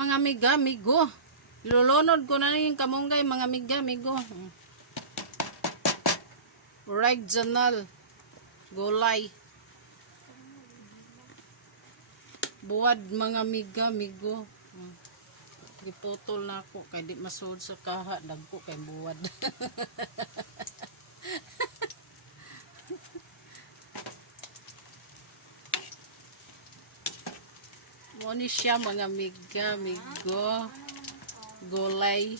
Mga amiga, amigo. Ilulunod ko na yung kamunggay, mga amiga, amigo. Regional. Gulay. Buwad, mga amiga, amigo. Giputol na ako. Kaya di masud sa kaha. Dagko kay buwad. Muni siya, mga amiga, amigo. Gulay.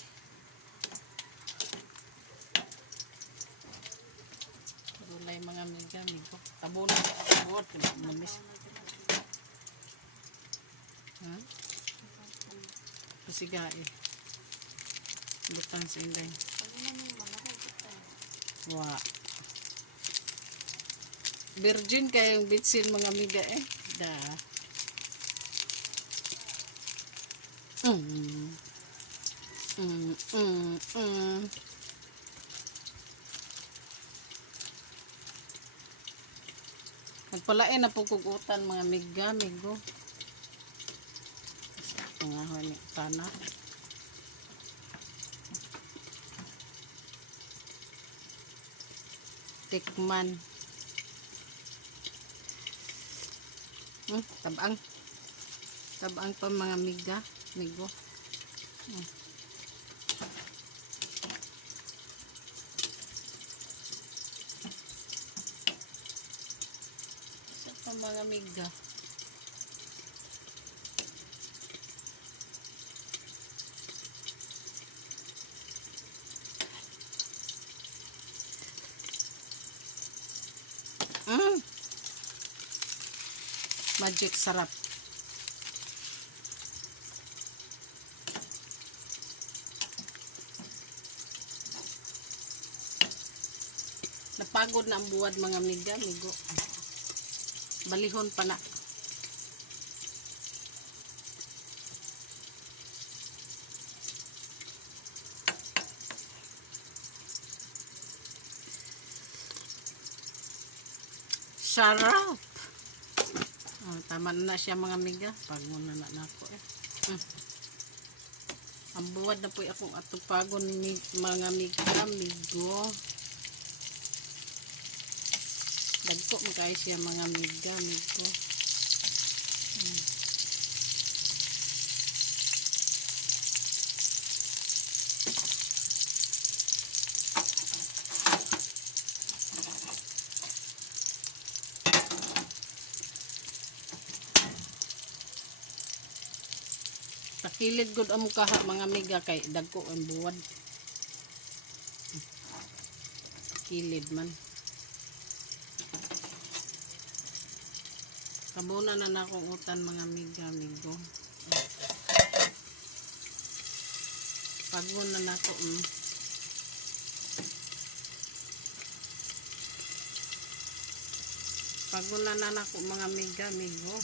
Gulay, mga amiga, amigo. Tabo na ako buwad. Mamis. Ha? Pasiga eh. Butang sa inday. Wa. Virgin kayong bitsin, mga amiga eh. Da. Magpalain na po kugutan, mga amiga, amigo. Mga honi pana. Tikman. Tabang. Tabang pa, mga amiga, amigo. Sa pa, mga amiga. Magic sarap. Napagod na ang buwad, mga amiga, amigo. Balihon pa na. Sarap. Tama na siya, mga amiga. Pagod na ako eh. Ang buwad na po akong atupagon, mga amiga, amigo. Dagko magkaya siya, mga amiga, amigo. Takilid gud ang mukha, mga amiga, kay dagko ang buwad. Kilid man. Kabuna na akong utan, mga amiga, amigo. Pagod na ako. Pagod na ako, mga amiga, amigo.